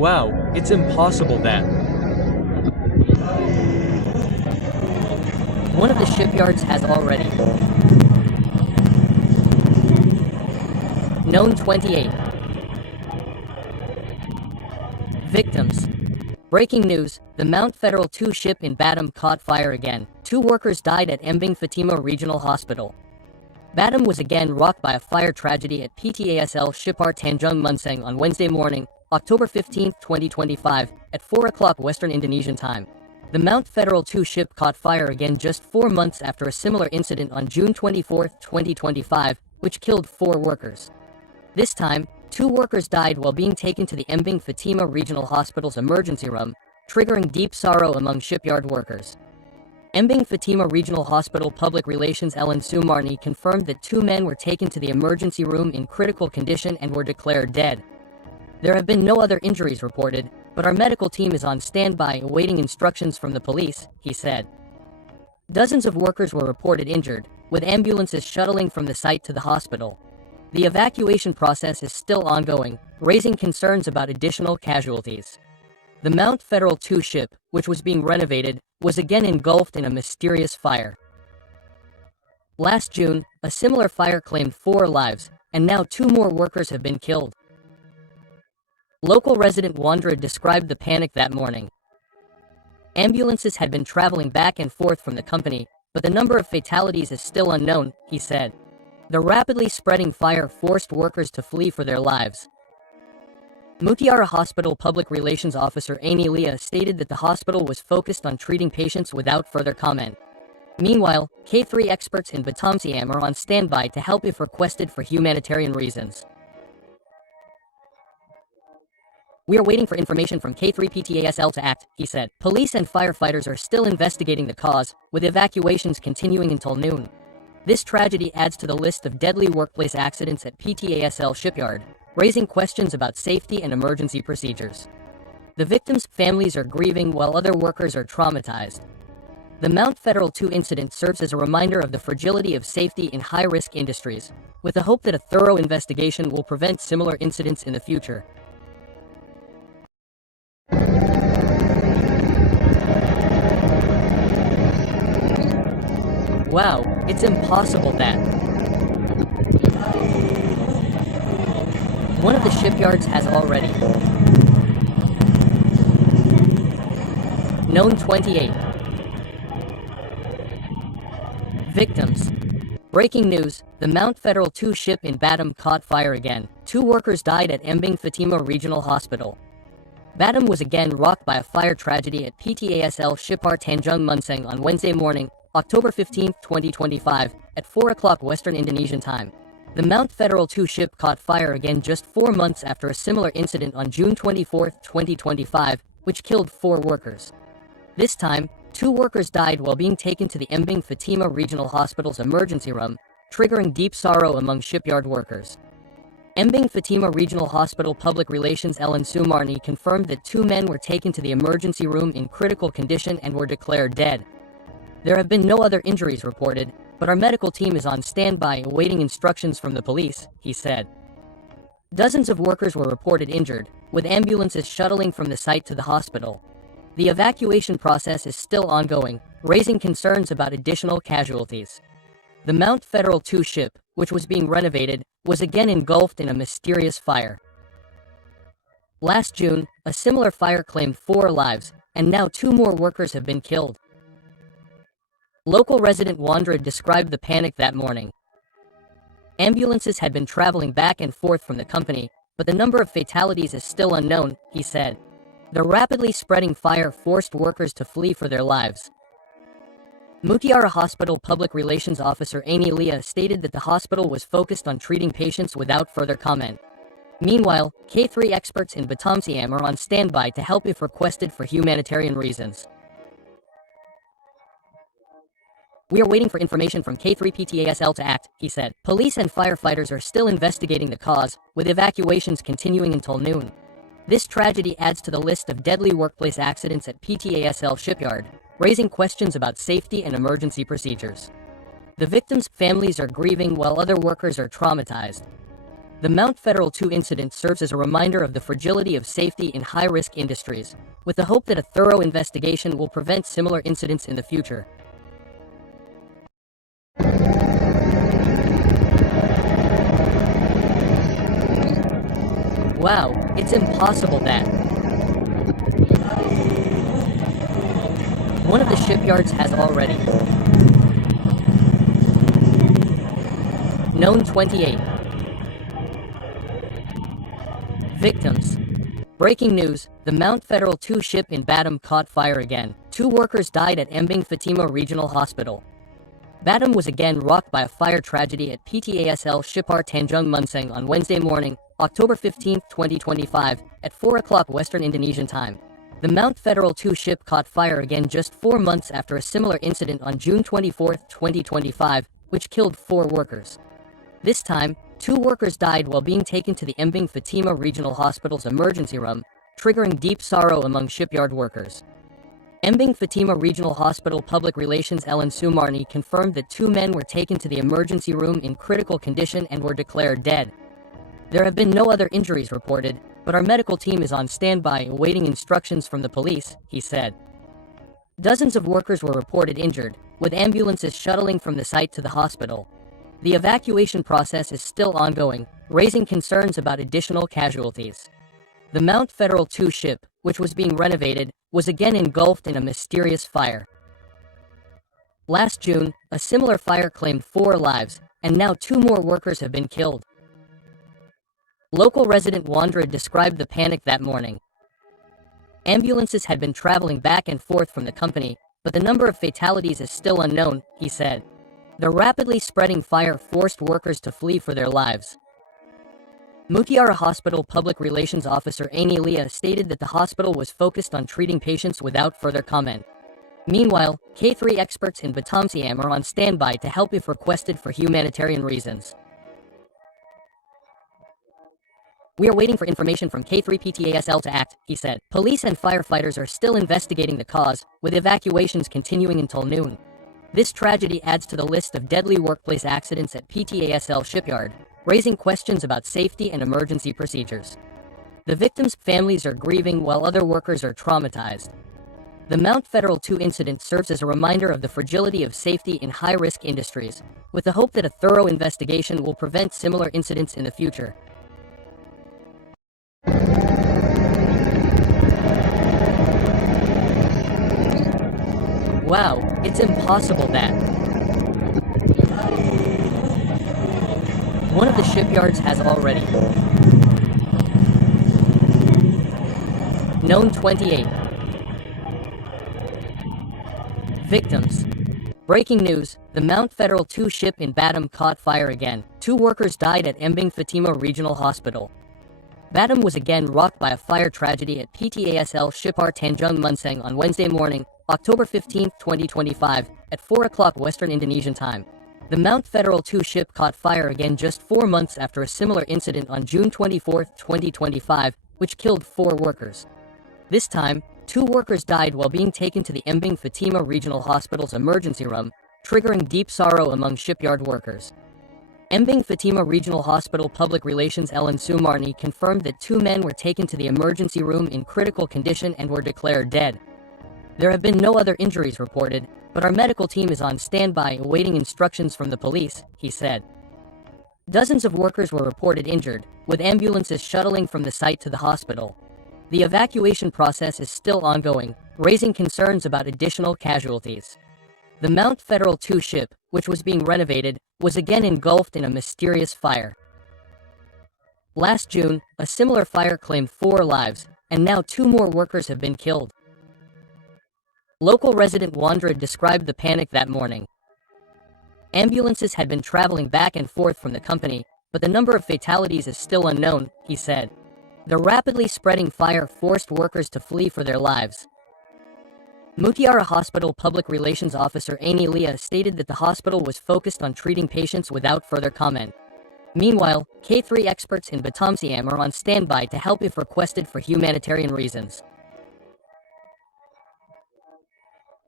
Wow, it's impossible that. One of the shipyards has already known 28 victims. Breaking news, the Mount Federal 2 ship in Batam caught fire again. 2 workers died at Embing Fatima Regional Hospital. Batam was again rocked by a fire tragedy at PTASL Shipyard Tanjunguncang on Wednesday morning, October 15, 2025, at 4 o'clock Western Indonesian time. The Mount Federal 2 ship caught fire again just 4 months after a similar incident on June 24, 2025, which killed 4 workers. This time, 2 workers died while being taken to the Embing Fatima Regional Hospital's emergency room, triggering deep sorrow among shipyard workers. Embing Fatima Regional Hospital Public Relations Ellen Sumarni confirmed that 2 men were taken to the emergency room in critical condition and were declared dead. There have been no other injuries reported, but our medical team is on standby awaiting instructions from the police, he said. Dozens of workers were reported injured, with ambulances shuttling from the site to the hospital. The evacuation process is still ongoing, raising concerns about additional casualties. The Mount Federal 2 ship, which was being renovated, was again engulfed in a mysterious fire. Last June, a similar fire claimed 4 lives, and now 2 more workers have been killed. Local resident Wandra described the panic that morning. Ambulances had been traveling back and forth from the company, but the number of fatalities is still unknown, he said. The rapidly spreading fire forced workers to flee for their lives. Mutiara Hospital Public Relations Officer Amy Leah stated that the hospital was focused on treating patients without further comment. Meanwhile, K3 experts in Batam Siam are on standby to help if requested for humanitarian reasons. We are waiting for information from K3 PTASL to act, he said. Police and firefighters are still investigating the cause, with evacuations continuing until noon. This tragedy adds to the list of deadly workplace accidents at PTASL Shipyard, raising questions about safety and emergency procedures. The victims' families are grieving while other workers are traumatized. The Mount Federal 2 incident serves as a reminder of the fragility of safety in high-risk industries, with the hope that a thorough investigation will prevent similar incidents in the future. Wow, it's impossible that. One of the shipyards has already known 28 victims. Breaking news, the Mount Federal 2 ship in Batam caught fire again. 2 workers died at Embing Fatima Regional Hospital. Batam was again rocked by a fire tragedy at PTASL Shipyard Tanjunguncang on Wednesday morning, October 15, 2025, at 4 o'clock Western Indonesian time. The Mount Federal 2 ship caught fire again just 4 months after a similar incident on June 24, 2025, which killed 4 workers. This time, 2 workers died while being taken to the Embing Fatima Regional Hospital's emergency room, triggering deep sorrow among shipyard workers. Embing Fatima Regional Hospital Public Relations Ellen Sumarni confirmed that 2 men were taken to the emergency room in critical condition and were declared dead. There have been no other injuries reported, but our medical team is on standby awaiting instructions from the police, he said. Dozens of workers were reported injured, with ambulances shuttling from the site to the hospital. The evacuation process is still ongoing, raising concerns about additional casualties. The Mount Federal 2 ship, which was being renovated, was again engulfed in a mysterious fire. Last June, a similar fire claimed 4 lives, and now 2 more workers have been killed. Local resident Wandra described the panic that morning. Ambulances had been traveling back and forth from the company, but the number of fatalities is still unknown, he said. The rapidly spreading fire forced workers to flee for their lives. Mutiara Hospital Public Relations Officer Amy Leah stated that the hospital was focused on treating patients without further comment. Meanwhile, K3 experts in Batam Siam are on standby to help if requested for humanitarian reasons. We are waiting for information from K3 PTASL to act, he said. Police and firefighters are still investigating the cause, with evacuations continuing until noon. This tragedy adds to the list of deadly workplace accidents at PTASL Shipyard, raising questions about safety and emergency procedures. The victims' families are grieving while other workers are traumatized. The Mount Federal 2 incident serves as a reminder of the fragility of safety in high-risk industries, with the hope that a thorough investigation will prevent similar incidents in the future. Wow, it's impossible that one of the shipyards has already known 28 victims. Breaking news, the Mount Federal 2 ship in Batam caught fire again. 2 workers died at Embing Fatima Regional Hospital. Batam was again rocked by a fire tragedy at PTASL Shipyard Tanjunguncang on Wednesday morning, October 15, 2025, at 4 o'clock Western Indonesian time. The Mount Federal 2 ship caught fire again just 4 months after a similar incident on June 24, 2025, which killed 4 workers. This time, 2 workers died while being taken to the Embing Fatima Regional Hospital's emergency room, triggering deep sorrow among shipyard workers. Embing Fatima Regional Hospital Public Relations Ellen Sumarni confirmed that 2 men were taken to the emergency room in critical condition and were declared dead. There have been no other injuries reported, but our medical team is on standby awaiting instructions from the police, he said. Dozens of workers were reported injured, with ambulances shuttling from the site to the hospital. The evacuation process is still ongoing, raising concerns about additional casualties. The Mount Federal 2 ship, which was being renovated, was again engulfed in a mysterious fire. Last June, a similar fire claimed 4 lives, and now 2 more workers have been killed. Local resident Wandra described the panic that morning. Ambulances had been traveling back and forth from the company, but the number of fatalities is still unknown, he said. The rapidly spreading fire forced workers to flee for their lives. Mutiara Hospital Public Relations Officer Amy Leah stated that the hospital was focused on treating patients without further comment. Meanwhile, K3 experts in Batam Siam are on standby to help if requested for humanitarian reasons. We are waiting for information from K3 PTASL to act, he said. Police and firefighters are still investigating the cause, with evacuations continuing until noon. This tragedy adds to the list of deadly workplace accidents at PTASL Shipyard, raising questions about safety and emergency procedures. The victims' families are grieving while other workers are traumatized. The Mount Federal 2 incident serves as a reminder of the fragility of safety in high-risk industries, with the hope that a thorough investigation will prevent similar incidents in the future. Wow, it's impossible that one of the shipyards has already known 28 victims. Breaking news, the Mount Federal 2 ship in Batam caught fire again. 2 workers died at Embing Fatima Regional Hospital. Batam was again rocked by a fire tragedy at PTASL Shipyard Tanjunguncang on Wednesday morning, October 15, 2025, at 4 o'clock Western Indonesian time. The Mount Federal 2 ship caught fire again just 4 months after a similar incident on June 24, 2025, which killed 4 workers. This time, 2 workers died while being taken to the Embing Fatima Regional Hospital's emergency room, triggering deep sorrow among shipyard workers. Embing Fatima Regional Hospital Public Relations Ellen Sumarni confirmed that 2 men were taken to the emergency room in critical condition and were declared dead. There have been no other injuries reported, but our medical team is on standby awaiting instructions from the police, he said. Dozens of workers were reported injured, with ambulances shuttling from the site to the hospital. The evacuation process is still ongoing, raising concerns about additional casualties. The Mount Federal 2 ship, which was being renovated, was again engulfed in a mysterious fire. Last June, a similar fire claimed 4 lives, and now 2 more workers have been killed. Local resident Wandra described the panic that morning. Ambulances had been traveling back and forth from the company, but the number of fatalities is still unknown, he said. The rapidly spreading fire forced workers to flee for their lives. Mutiara Hospital Public Relations Officer Amy Leah stated that the hospital was focused on treating patients without further comment. Meanwhile, K3 experts in Batam Siam are on standby to help if requested for humanitarian reasons.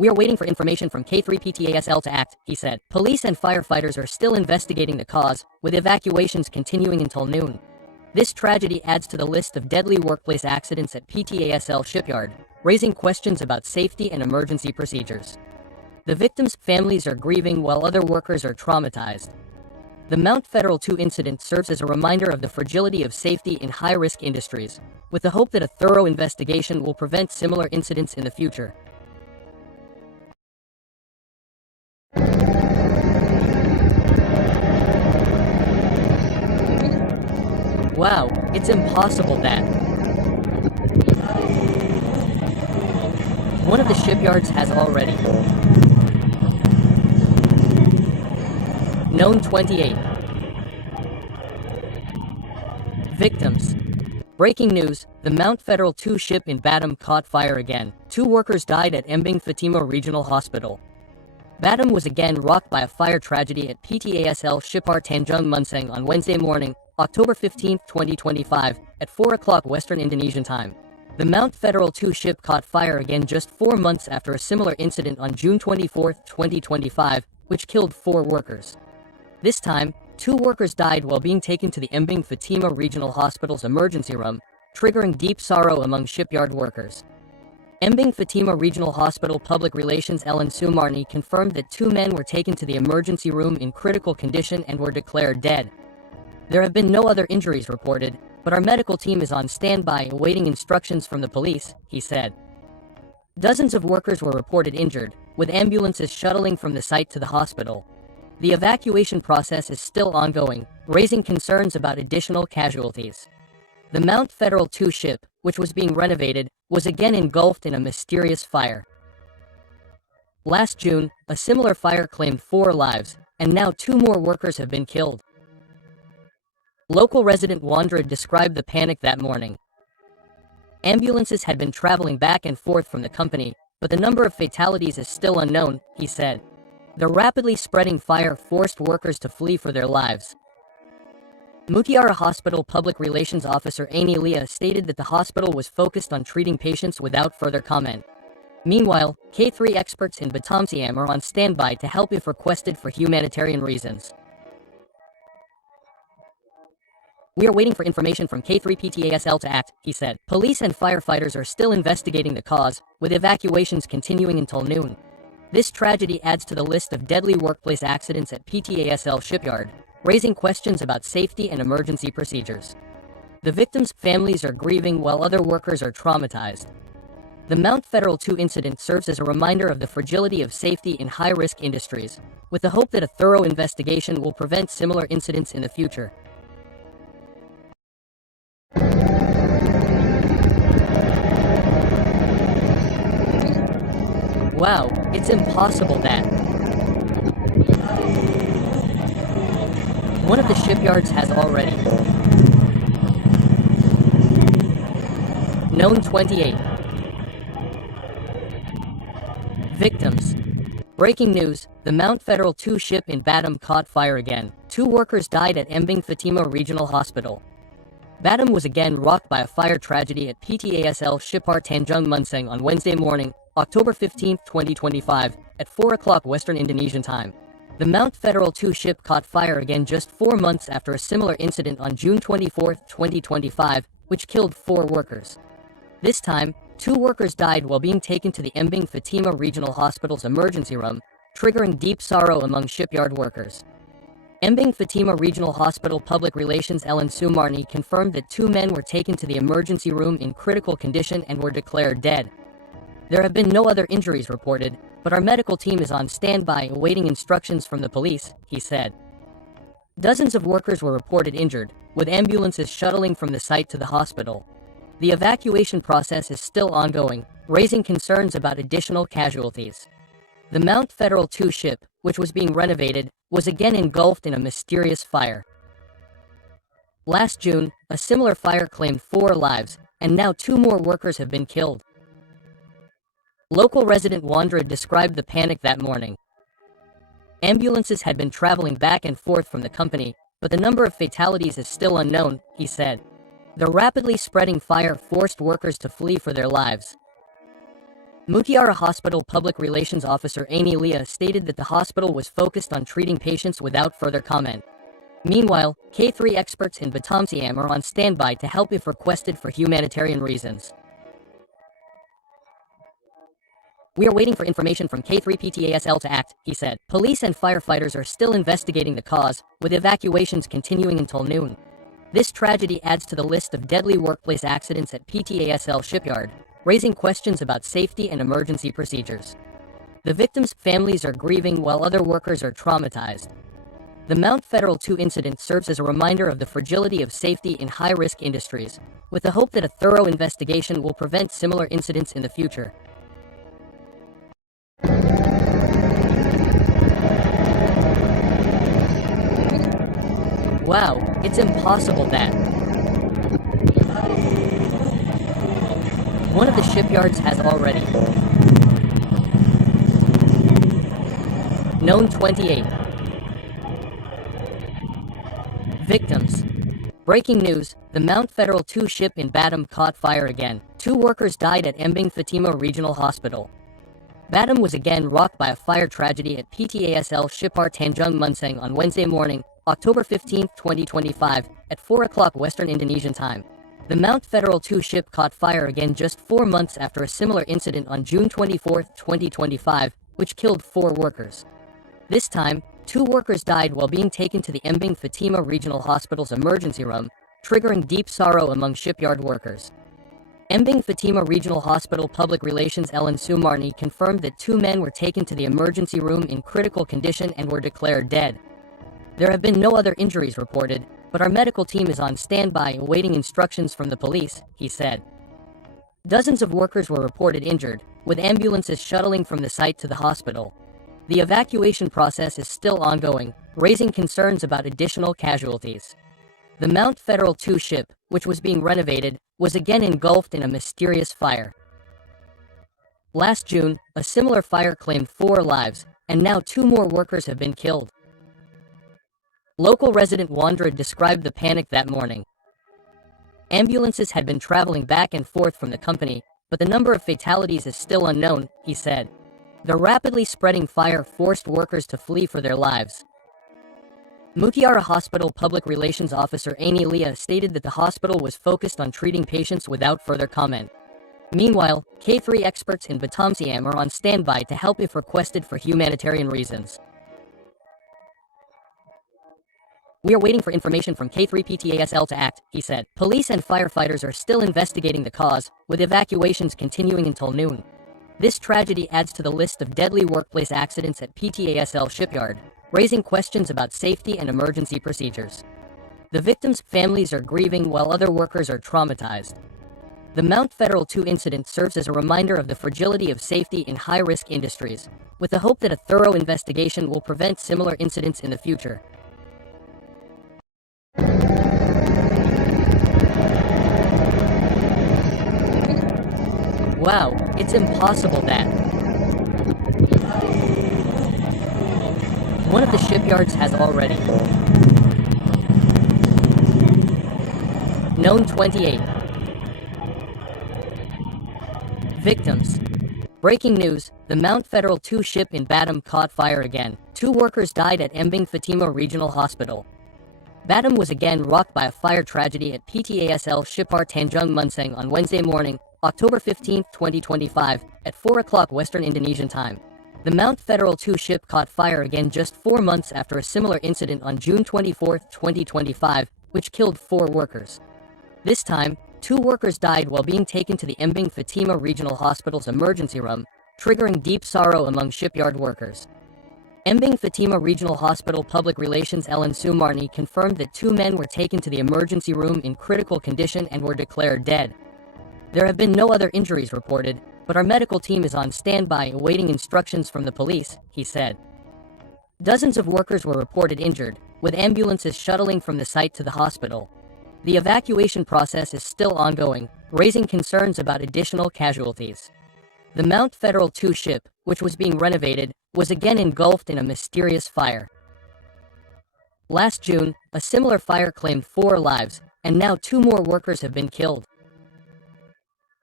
We are waiting for information from K3PTASL to act, he said. Police and firefighters are still investigating the cause, with evacuations continuing until noon. This tragedy adds to the list of deadly workplace accidents at PTASL Shipyard, raising questions about safety and emergency procedures. The victims' families are grieving while other workers are traumatized. The Mount Federal 2 incident serves as a reminder of the fragility of safety in high-risk industries, with the hope that a thorough investigation will prevent similar incidents in the future. Wow, it's impossible that one of the shipyards has already known 28 victims. Breaking news, the Mount Federal 2 ship in Batam caught fire again. 2 workers died at Embing Fatima Regional Hospital. Batam was again rocked by a fire tragedy at PTASL Shipyard Tanjunguncang on Wednesday morning, October 15, 2025, at 4 o'clock Western Indonesian time. The Mount Federal 2 ship caught fire again just 4 months after a similar incident on June 24, 2025, which killed 4 workers. This time, 2 workers died while being taken to the Embing Fatima Regional Hospital's emergency room, triggering deep sorrow among shipyard workers. Embing Fatima Regional Hospital Public Relations Ellen Sumarni confirmed that 2 men were taken to the emergency room in critical condition and were declared dead. There have been no other injuries reported, but our medical team is on standby awaiting instructions from the police, he said. Dozens of workers were reported injured, with ambulances shuttling from the site to the hospital. The evacuation process is still ongoing, raising concerns about additional casualties. The Mount Federal 2 ship, which was being renovated, was again engulfed in a mysterious fire. Last June, a similar fire claimed 4 lives, and now 2 more workers have been killed. Local resident Wandra described the panic that morning. Ambulances had been traveling back and forth from the company, but the number of fatalities is still unknown, he said. The rapidly spreading fire forced workers to flee for their lives. Mutiara Hospital Public Relations Officer Amy Leah stated that the hospital was focused on treating patients without further comment. Meanwhile, K3 experts in Batam Siam are on standby to help if requested for humanitarian reasons. We are waiting for information from K3PTASL to act, he said. Police and firefighters are still investigating the cause, with evacuations continuing until noon. This tragedy adds to the list of deadly workplace accidents at PTASL Shipyard, raising questions about safety and emergency procedures. The victims' families are grieving while other workers are traumatized. The Mount Federal 2 incident serves as a reminder of the fragility of safety in high-risk industries, with the hope that a thorough investigation will prevent similar incidents in the future. Wow, it's impossible that one of the shipyards has already known 28 victims. Breaking news, the Mount Federal 2 ship in Batam caught fire again. 2 workers died at Embing Fatima Regional Hospital. Batam was again rocked by a fire tragedy at PTASL Shipyard Tanjunguncang on Wednesday morning, October 15, 2025, at 4 o'clock Western Indonesian time. The Mount Federal 2 ship caught fire again just 4 months after a similar incident on June 24, 2025, which killed 4 workers. This time, 2 workers died while being taken to the Embing Fatima Regional Hospital's emergency room, triggering deep sorrow among shipyard workers. Embing Fatima Regional Hospital Public Relations Ellen Sumarni confirmed that 2 men were taken to the emergency room in critical condition and were declared dead. There have been no other injuries reported, but our medical team is on standby awaiting instructions from the police, he said. Dozens of workers were reported injured, with ambulances shuttling from the site to the hospital. The evacuation process is still ongoing, raising concerns about additional casualties. The Mount Federal 2 ship, which was being renovated, was again engulfed in a mysterious fire. Last June, a similar fire claimed 4 lives, and now 2 more workers have been killed. Local resident Wandra described the panic that morning. Ambulances had been traveling back and forth from the company, but the number of fatalities is still unknown, he said. The rapidly spreading fire forced workers to flee for their lives. Mutiara Hospital Public Relations Officer Amy Leah stated that the hospital was focused on treating patients without further comment. Meanwhile, K3 experts in Batam Siam are on standby to help if requested for humanitarian reasons. We are waiting for information from K3 PTASL to act, he said. Police and firefighters are still investigating the cause, with evacuations continuing until noon. This tragedy adds to the list of deadly workplace accidents at PTASL Shipyard, raising questions about safety and emergency procedures. The victims' families are grieving while other workers are traumatized. The Mount Federal 2 incident serves as a reminder of the fragility of safety in high-risk industries, with the hope that a thorough investigation will prevent similar incidents in the future. Wow, it's impossible that one of the shipyards has already known 28 victims. Breaking news, the Mount Federal 2 ship in Batam caught fire again. 2 workers died at Embing Fatima Regional Hospital. Batam was again rocked by a fire tragedy at PTASL Shipyard Tanjunguncang on Wednesday morning, October 15, 2025, at 4 o'clock Western Indonesian time. The Mount Federal 2 ship caught fire again just 4 months after a similar incident on June 24, 2025, which killed 4 workers. This time, 2 workers died while being taken to the Embing Fatima Regional Hospital's emergency room, triggering deep sorrow among shipyard workers. Embing Fatima Regional Hospital Public Relations Ellen Sumarni confirmed that 2 men were taken to the emergency room in critical condition and were declared dead. There have been no other injuries reported, but our medical team is on standby awaiting instructions from the police, he said. Dozens of workers were reported injured, with ambulances shuttling from the site to the hospital. The evacuation process is still ongoing, raising concerns about additional casualties. The Mount Federal 2 ship, which was being renovated, was again engulfed in a mysterious fire. Last June, a similar fire claimed 4 lives, and now 2 more workers have been killed. Local resident Wandra described the panic that morning. Ambulances had been traveling back and forth from the company, but the number of fatalities is still unknown, he said. The rapidly spreading fire forced workers to flee for their lives. Mutiara Hospital Public Relations Officer Amy Leah stated that the hospital was focused on treating patients without further comment. Meanwhile, K3 experts in Batam Siam are on standby to help if requested for humanitarian reasons. We are waiting for information from K3 PTASL to act, he said. Police and firefighters are still investigating the cause, with evacuations continuing until noon. This tragedy adds to the list of deadly workplace accidents at PTASL Shipyard, raising questions about safety and emergency procedures. The victims' families are grieving while other workers are traumatized. The Mount Federal 2 incident serves as a reminder of the fragility of safety in high-risk industries, with the hope that a thorough investigation will prevent similar incidents in the future. Wow, it's impossible that one of the shipyards has already known 28 victims. Breaking news, the Mount Federal 2 ship in Batam caught fire again. 2 workers died at Embing Fatima Regional Hospital. Batam was again rocked by a fire tragedy at PTASL Shipyard Tanjunguncang on Wednesday morning, October 15, 2025, at 4 o'clock Western Indonesian time. The Mount Federal 2 ship caught fire again just 4 months after a similar incident on June 24, 2025, which killed 4 workers. This time, 2 workers died while being taken to the Embing Fatima Regional Hospital's emergency room, triggering deep sorrow among shipyard workers. Embing Fatima Regional Hospital Public Relations Ellen Sumarni confirmed that 2 men were taken to the emergency room in critical condition and were declared dead. There have been no other injuries reported, but our medical team is on standby awaiting instructions from the police, he said. Dozens of workers were reported injured, with ambulances shuttling from the site to the hospital. The evacuation process is still ongoing, raising concerns about additional casualties. The Mount Federal 2 ship, which was being renovated, was again engulfed in a mysterious fire. Last June, a similar fire claimed 4 lives, and now 2 more workers have been killed.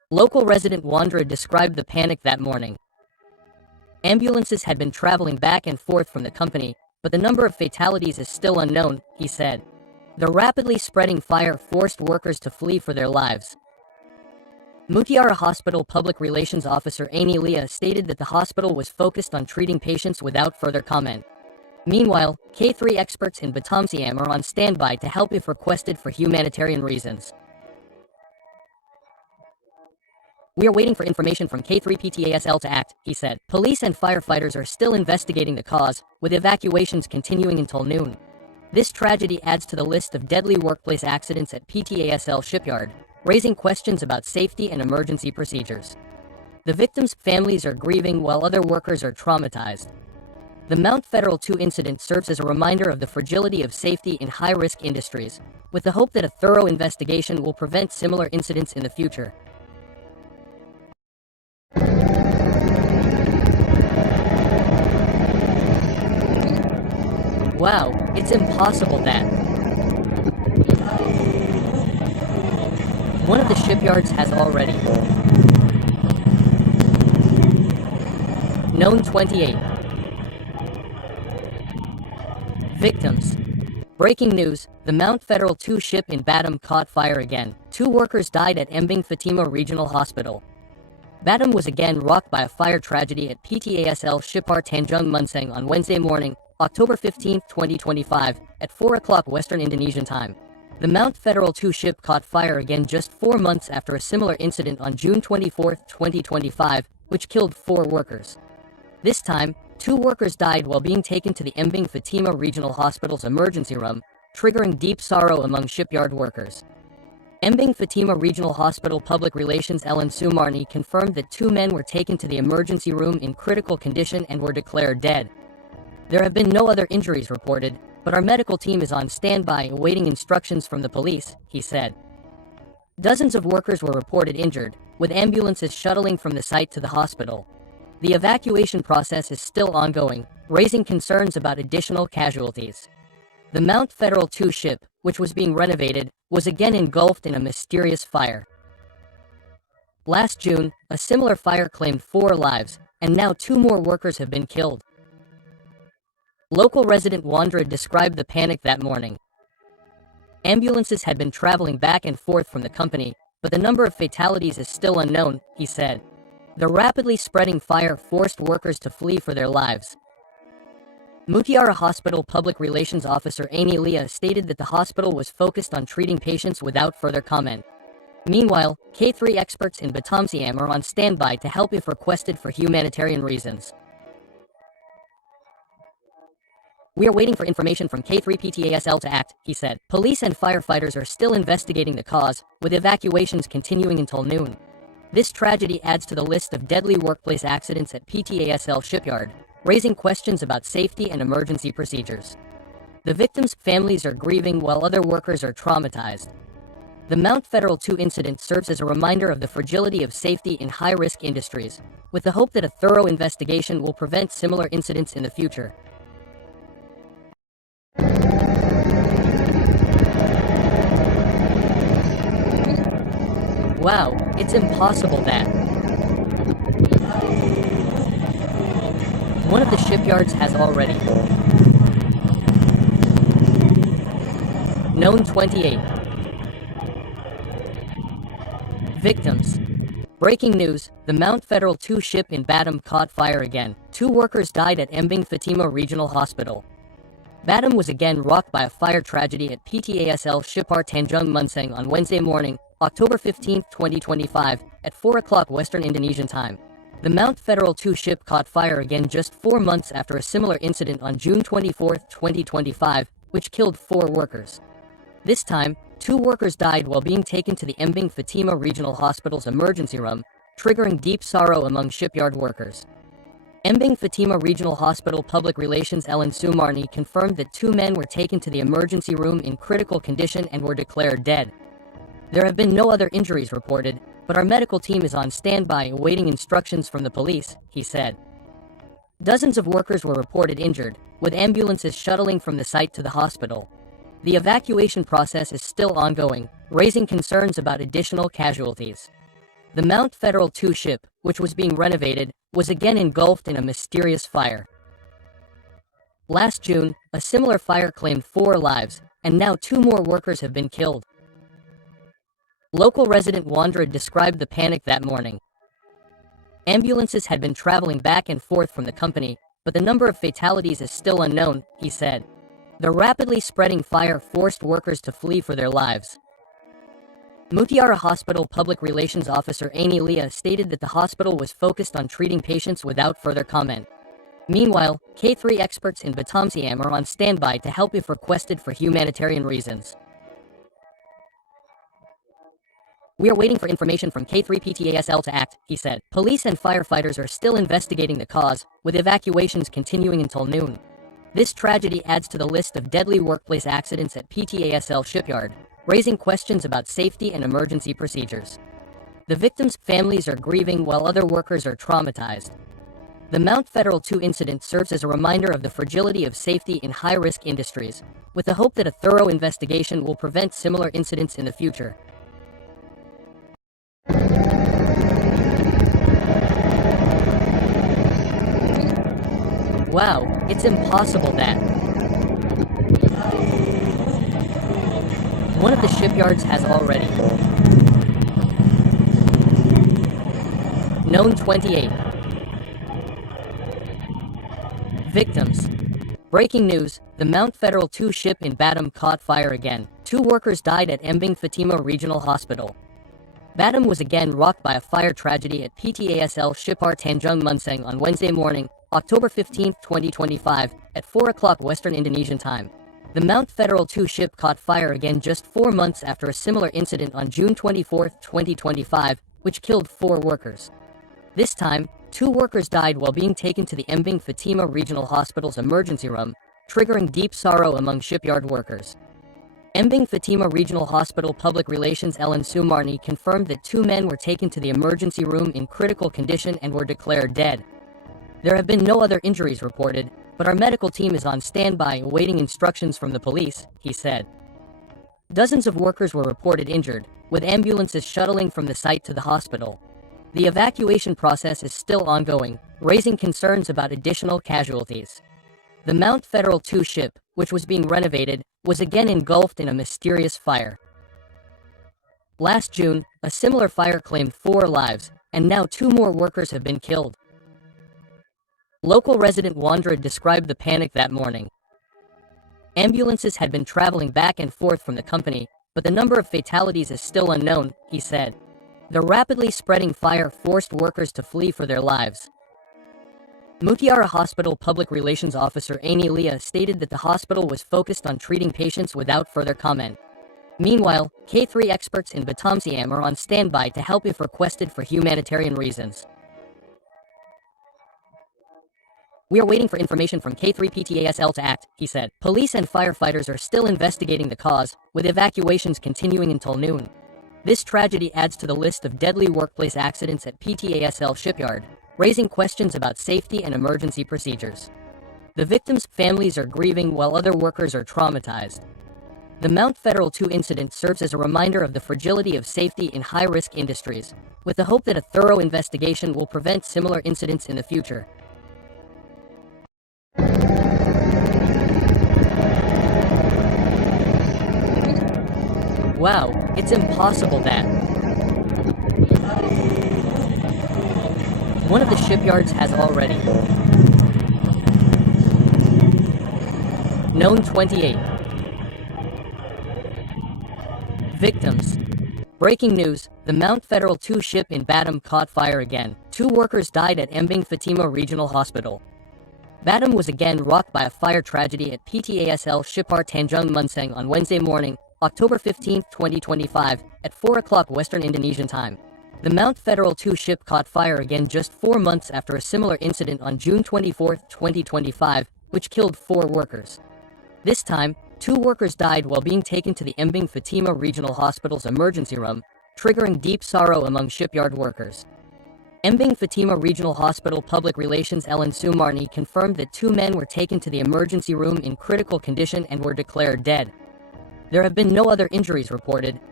Local resident Wandra described the panic that morning. Ambulances had been traveling back and forth from the company, but the number of fatalities is still unknown, he said. The rapidly spreading fire forced workers to flee for their lives. Mutiara Hospital Public Relations Officer Amy Leah stated that the hospital was focused on treating patients without further comment. Meanwhile, K3 experts in Batam Siam are on standby to help if requested for humanitarian reasons. We are waiting for information from K3 PTASL to act, he said. Police and firefighters are still investigating the cause, with evacuations continuing until noon. This tragedy adds to the list of deadly workplace accidents at PTASL Shipyard, raising questions about safety and emergency procedures. The victims' families are grieving while other workers are traumatized. The Mount Federal 2 incident serves as a reminder of the fragility of safety in high-risk industries, with the hope that a thorough investigation will prevent similar incidents in the future. Wow, it's impossible that. One of the shipyards has already known 28 victims. Breaking news, the Mount Federal 2 ship in Batam caught fire again. 2 workers died at Embing Fatima Regional Hospital. Batam was again rocked by a fire tragedy at PTASL Shipyard Tanjunguncang on Wednesday morning, October 15, 2025, at 4 o'clock Western Indonesian time. The Mount Federal 2 ship caught fire again just 4 months after a similar incident on June 24, 2025, which killed 4 workers. This time, 2 workers died while being taken to the Embing Fatima Regional Hospital's emergency room, triggering deep sorrow among shipyard workers. Embing Fatima Regional Hospital Public Relations Ellen Sumarni confirmed that 2 men were taken to the emergency room in critical condition and were declared dead. There have been no other injuries reported, but our medical team is on standby awaiting instructions from the police, he said. Dozens of workers were reported injured, with ambulances shuttling from the site to the hospital. The evacuation process is still ongoing, raising concerns about additional casualties. The Mount Federal 2 ship, which was being renovated, was again engulfed in a mysterious fire. Last June, a similar fire claimed 4 lives, and now 2 more workers have been killed. Local resident Wandra described the panic that morning. Ambulances had been traveling back and forth from the company, but the number of fatalities is still unknown, he said. The rapidly spreading fire forced workers to flee for their lives. Mutiara Hospital Public Relations Officer Amy Leah stated that the hospital was focused on treating patients without further comment. Meanwhile, K3 experts in Batam Siam are on standby to help if requested for humanitarian reasons. We are waiting for information from K3 PTASL to act, he said. Police and firefighters are still investigating the cause, with evacuations continuing until noon. This tragedy adds to the list of deadly workplace accidents at PTASL Shipyard, raising questions about safety and emergency procedures. The victims' families are grieving while other workers are traumatized. The Mount Federal 2 incident serves as a reminder of the fragility of safety in high-risk industries, with the hope that a thorough investigation will prevent similar incidents in the future. Wow, it's impossible that. One of the shipyards has already known 28 victims. Breaking news, the Mount Federal 2 ship in Batam caught fire again. 2 workers died at Embing Fatima Regional Hospital. Batam was again rocked by a fire tragedy at PTASL Shipyard Tanjunguncang on Wednesday morning, October 15, 2025, at 4 o'clock Western Indonesian time. The Mount Federal 2 ship caught fire again just 4 months after a similar incident on June 24, 2025, which killed 4 workers. This time, 2 workers died while being taken to the Embing Fatima Regional Hospital's emergency room, triggering deep sorrow among shipyard workers. Embing Fatima Regional Hospital Public Relations Ellen Sumarni confirmed that 2 men were taken to the emergency room in critical condition and were declared dead. There have been no other injuries reported, but our medical team is on standby awaiting instructions from the police, he said. Dozens of workers were reported injured, with ambulances shuttling from the site to the hospital. The evacuation process is still ongoing, raising concerns about additional casualties. The Mount Federal 2 ship, which was being renovated, was again engulfed in a mysterious fire. Last June, a similar fire claimed 4 lives, and now 2 more workers have been killed. Local resident Wandra described the panic that morning. Ambulances had been traveling back and forth from the company, but the number of fatalities is still unknown, he said. The rapidly spreading fire forced workers to flee for their lives. Mutiara Hospital Public Relations Officer Amy Leah stated that the hospital was focused on treating patients without further comment. Meanwhile, K3 experts in Batam Siam are on standby to help if requested for humanitarian reasons. We are waiting for information from K3 PTASL to act, he said. Police and firefighters are still investigating the cause, with evacuations continuing until noon. This tragedy adds to the list of deadly workplace accidents at PTASL Shipyard, raising questions about safety and emergency procedures. The victims' families are grieving while other workers are traumatized. The Mount Federal 2 incident serves as a reminder of the fragility of safety in high-risk industries, with the hope that a thorough investigation will prevent similar incidents in the future. Wow, it's impossible that one of the shipyards has already known 28 victims. Breaking news, the Mount Federal 2 ship in Batam caught fire again. 2 workers died at Embing Fatima Regional Hospital. Batam was again rocked by a fire tragedy at PTASL Shipyard Tanjunguncang on Wednesday morning, October 15, 2025, at 4 o'clock Western Indonesian time. The Mount Federal 2 ship caught fire again just 4 months after a similar incident on June 24, 2025, which killed 4 workers. This time, 2 workers died while being taken to the Embing Fatima Regional Hospital's emergency room, triggering deep sorrow among shipyard workers. Embing Fatima Regional Hospital Public Relations Ellen Sumarni confirmed that 2 men were taken to the emergency room in critical condition and were declared dead. There have been no other injuries reported, but our medical team is on standby awaiting instructions from the police, he said. Dozens of workers were reported injured, with ambulances shuttling from the site to the hospital. The evacuation process is still ongoing, raising concerns about additional casualties. The Mount Federal 2 ship, which was being renovated, was again engulfed in a mysterious fire. Last June, a similar fire claimed 4 lives, and now 2 more workers have been killed. Local resident Wandra described the panic that morning. Ambulances had been traveling back and forth from the company, but the number of fatalities is still unknown, he said. The rapidly spreading fire forced workers to flee for their lives. Mutiara Hospital Public Relations Officer Amy Leah stated that the hospital was focused on treating patients without further comment. Meanwhile, K3 experts in Batam Siam are on standby to help if requested for humanitarian reasons. We are waiting for information from K3 PTASL to act, he said. Police and firefighters are still investigating the cause, with evacuations continuing until noon. This tragedy adds to the list of deadly workplace accidents at PTASL Shipyard, raising questions about safety and emergency procedures. The victims' families are grieving while other workers are traumatized. The Mount Federal 2 incident serves as a reminder of the fragility of safety in high-risk industries, with the hope that a thorough investigation will prevent similar incidents in the future. Wow, it's impossible that one of the shipyards has already known 28 victims. Breaking news, the Mount Federal 2 ship in Batam caught fire again. 2 workers died at Embing Fatima Regional Hospital. Batam was again rocked by a fire tragedy at PTASL Shipyard Tanjunguncang on Wednesday morning, October 15, 2025, at 4 o'clock Western Indonesian time. The Mount Federal 2 ship caught fire again just 4 months after a similar incident on June 24, 2025, which killed 4 workers. This time, 2 workers died while being taken to the Embing Fatima Regional Hospital's emergency room, triggering deep sorrow among shipyard workers. Embing Fatima Regional Hospital Public Relations Ellen Sumarni confirmed that 2 men were taken to the emergency room in critical condition and were declared dead. There have been no other injuries reported,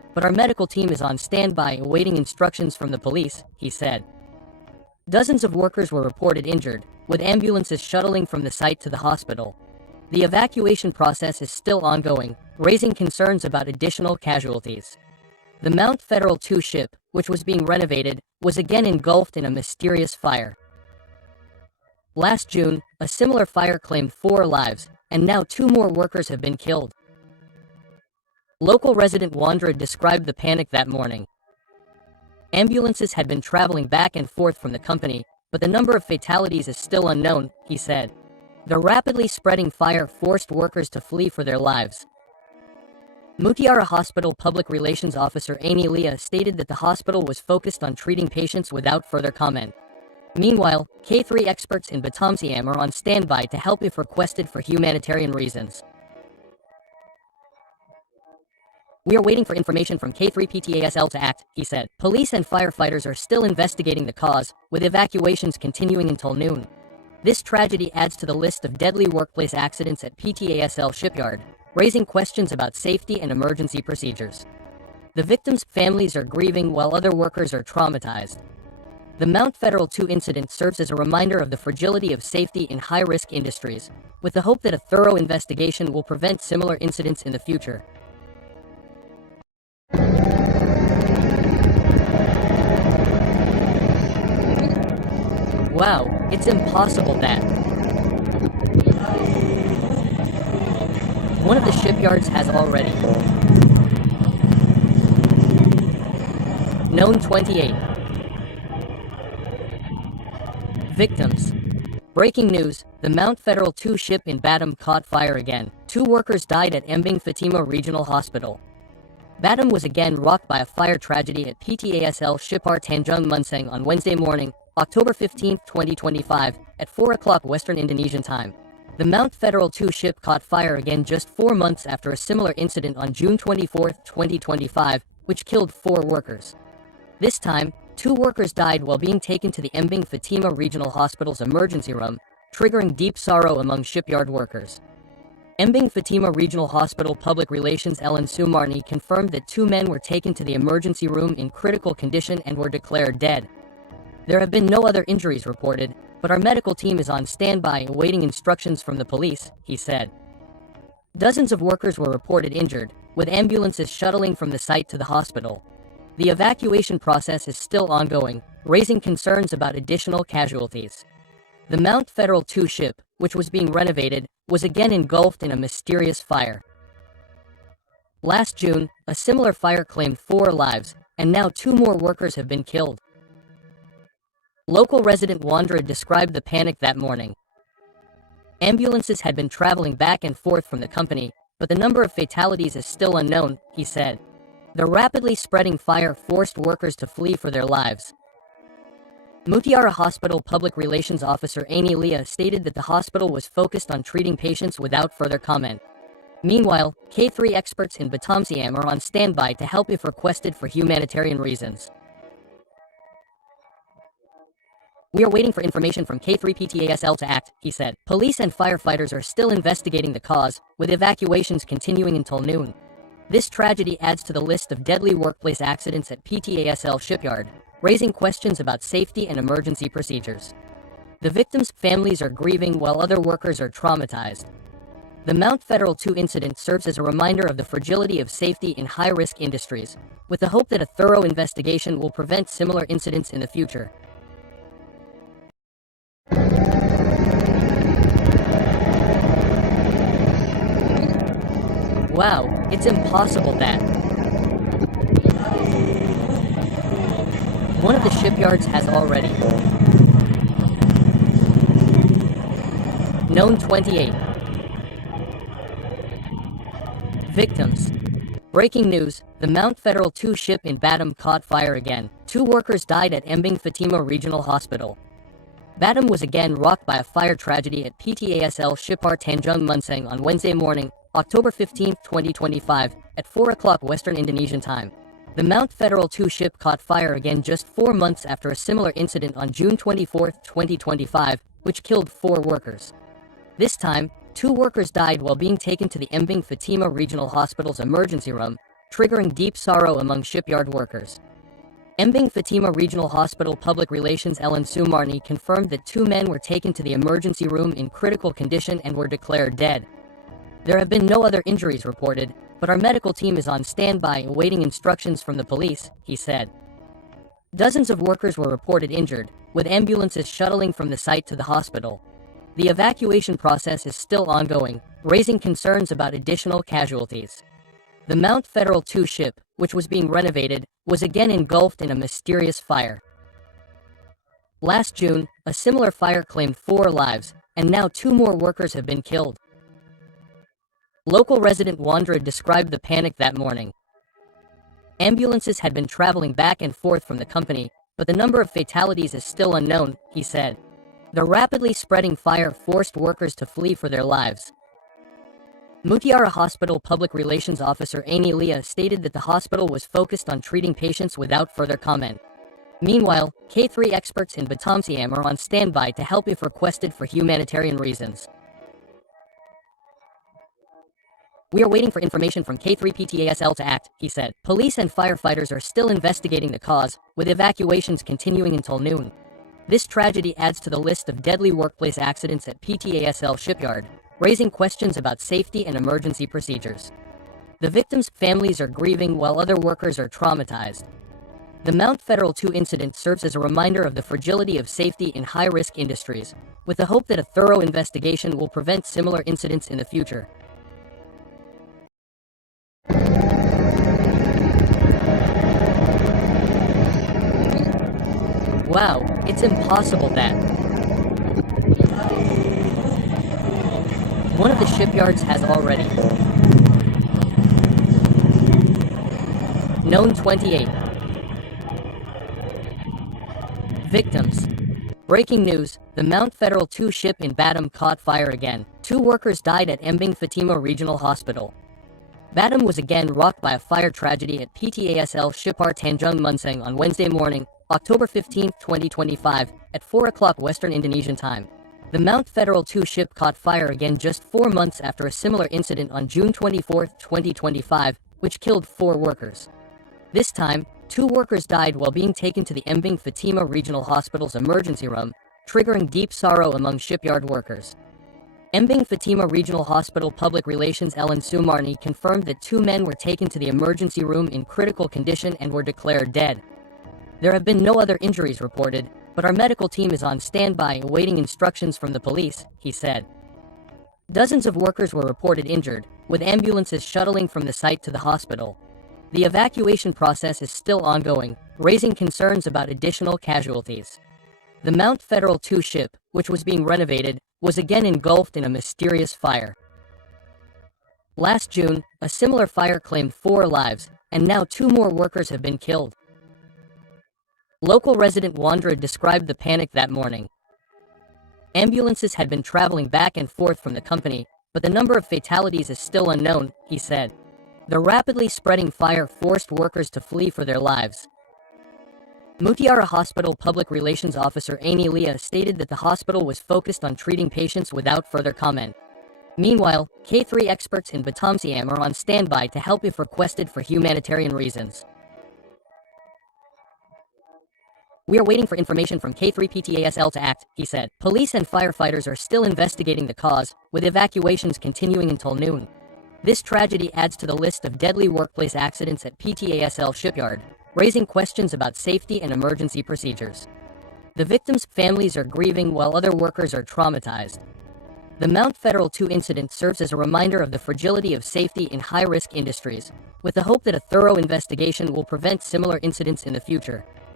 but our medical team is on standby awaiting instructions from the police, he said. Dozens of workers were reported injured, with ambulances shuttling from the site to the hospital. The evacuation process is still ongoing, raising concerns about additional casualties. The Mount Federal II ship, which was being renovated, was again engulfed in a mysterious fire. Last June, a similar fire claimed 4 lives, and now 2 more workers have been killed. Local resident Wandra described the panic that morning. Ambulances had been traveling back and forth from the company, but the number of fatalities is still unknown, he said. The rapidly spreading fire forced workers to flee for their lives. Mutiara Hospital Public Relations Officer Amy Leah stated that the hospital was focused on treating patients without further comment. Meanwhile, K3 experts in Batam Siam are on standby to help if requested for humanitarian reasons. We are waiting for information from K3 PTASL to act, he said. Police and firefighters are still investigating the cause, with evacuations continuing until noon. This tragedy adds to the list of deadly workplace accidents at PTASL Shipyard, raising questions about safety and emergency procedures. The victims' families are grieving while other workers are traumatized. The Mount Federal II incident serves as a reminder of the fragility of safety in high-risk industries, with the hope that a thorough investigation will prevent similar incidents in the future. Wow, it's impossible that one of the shipyards has already known 28 victims. Breaking news, the Mount Federal II ship in Batam caught fire again. 2 workers died at Embing Fatima Regional Hospital. Batam was again rocked by a fire tragedy at PTASL Shipyard Tanjunguncang on Wednesday morning, October 15, 2025, at 4 o'clock Western Indonesian time. The Mount Federal II ship caught fire again just 4 months after a similar incident on June 24, 2025, which killed 4 workers. This time, 2 workers died while being taken to the Embing Fatima Regional Hospital's emergency room, triggering deep sorrow among shipyard workers. Embing Fatima Regional Hospital Public Relations Ellen Sumarni confirmed that 2 men were taken to the emergency room in critical condition and were declared dead. There have been no other injuries reported, but our medical team is on standby awaiting instructions from the police, he said. Dozens of workers were reported injured, with ambulances shuttling from the site to the hospital. The evacuation process is still ongoing, raising concerns about additional casualties. The Mount Federal II ship, which was being renovated, was again engulfed in a mysterious fire. Last June, a similar fire claimed 4 lives, and now 2 more workers have been killed. Local resident Wandra described the panic that morning. Ambulances had been traveling back and forth from the company, but the number of fatalities is still unknown, he said. The rapidly spreading fire forced workers to flee for their lives. Mutiara Hospital Public Relations Officer Amy Leah stated that the hospital was focused on treating patients without further comment. Meanwhile, K3 experts in Batam Siam are on standby to help if requested for humanitarian reasons. We are waiting for information from K3 PTASL to act, he said. Police and firefighters are still investigating the cause, with evacuations continuing until noon. This tragedy adds to the list of deadly workplace accidents at PTASL Shipyard, raising questions about safety and emergency procedures. The victims' families are grieving while other workers are traumatized. The Mount Federal II incident serves as a reminder of the fragility of safety in high-risk industries, with the hope that a thorough investigation will prevent similar incidents in the future. Wow, it's impossible that one of the shipyards has already known 28 victims. Breaking news, the Mount Federal II ship in Batam caught fire again. 2 workers died at Embing Fatima Regional Hospital. Batam was again rocked by a fire tragedy at PTASL Shipyard Tanjunguncang on Wednesday morning, October 15, 2025, at 4 o'clock Western Indonesian time. The Mount Federal II ship caught fire again just 4 months after a similar incident on June 24, 2025, which killed 4 workers. This time, 2 workers died while being taken to the Embing Fatima Regional Hospital's emergency room, triggering deep sorrow among shipyard workers. Embing Fatima Regional Hospital Public Relations Ellen Sumarni confirmed that 2 men were taken to the emergency room in critical condition and were declared dead. There have been no other injuries reported, but our medical team is on standby awaiting instructions from the police, he said. Dozens of workers were reported injured, with ambulances shuttling from the site to the hospital. The evacuation process is still ongoing, raising concerns about additional casualties. The Mount Federal II ship, which was being renovated, was again engulfed in a mysterious fire. Last June, a similar fire claimed 4 lives, and now 2 more workers have been killed. Local resident Wandra described the panic that morning. Ambulances had been traveling back and forth from the company, but the number of fatalities is still unknown, he said. The rapidly spreading fire forced workers to flee for their lives. Mutiara Hospital Public Relations Officer Amy Leah stated that the hospital was focused on treating patients without further comment. Meanwhile, K3 experts in Batam Siam are on standby to help if requested for humanitarian reasons. We are waiting for information from K3 PTASL to act, he said. Police and firefighters are still investigating the cause, with evacuations continuing until noon. This tragedy adds to the list of deadly workplace accidents at PTASL Shipyard, raising questions about safety and emergency procedures. The victims' families are grieving while other workers are traumatized. The Mount Federal II incident serves as a reminder of the fragility of safety in high-risk industries, with the hope that a thorough investigation will prevent similar incidents in the future. Wow, it's impossible that one of the shipyards has already known 28 victims. Breaking news, the Mount Federal II ship in Batam caught fire again. 2 workers died at Embing Fatima Regional Hospital. Batam was again rocked by a fire tragedy at PTASL Shipyard Tanjunguncang on Wednesday morning, October 15, 2025, at 4 o'clock Western Indonesian time. The Mount Federal II ship caught fire again just 4 months after a similar incident on June 24, 2025, which killed 4 workers. This time, 2 workers died while being taken to the Embing Fatima Regional Hospital's emergency room, triggering deep sorrow among shipyard workers. Embing Fatima Regional Hospital Public Relations Ellen Sumarni confirmed that 2 men were taken to the emergency room in critical condition and were declared dead. There have been no other injuries reported, but our medical team is on standby awaiting instructions from the police, he said. Dozens of workers were reported injured, with ambulances shuttling from the site to the hospital. The evacuation process is still ongoing, raising concerns about additional casualties. The Mount Federal II ship, which was being renovated, was again engulfed in a mysterious fire. Last June, a similar fire claimed 4 lives, and now 2 more workers have been killed. Local resident Wandra described the panic that morning. Ambulances had been traveling back and forth from the company, but the number of fatalities is still unknown, he said. The rapidly spreading fire forced workers to flee for their lives. Mutiara Hospital Public Relations Officer Amy Leah stated that the hospital was focused on treating patients without further comment. Meanwhile, K3 experts in Batam Siam are on standby to help if requested for humanitarian reasons. We are waiting for information from K3 PTASL to act, he said. Police and firefighters are still investigating the cause, with evacuations continuing until noon. This tragedy adds to the list of deadly workplace accidents at PTASL Shipyard, raising questions about safety and emergency procedures. The victims' families are grieving while other workers are traumatized. The Mount Federal II incident serves as a reminder of the fragility of safety in high-risk industries, with the hope that a thorough investigation will prevent similar incidents in the future.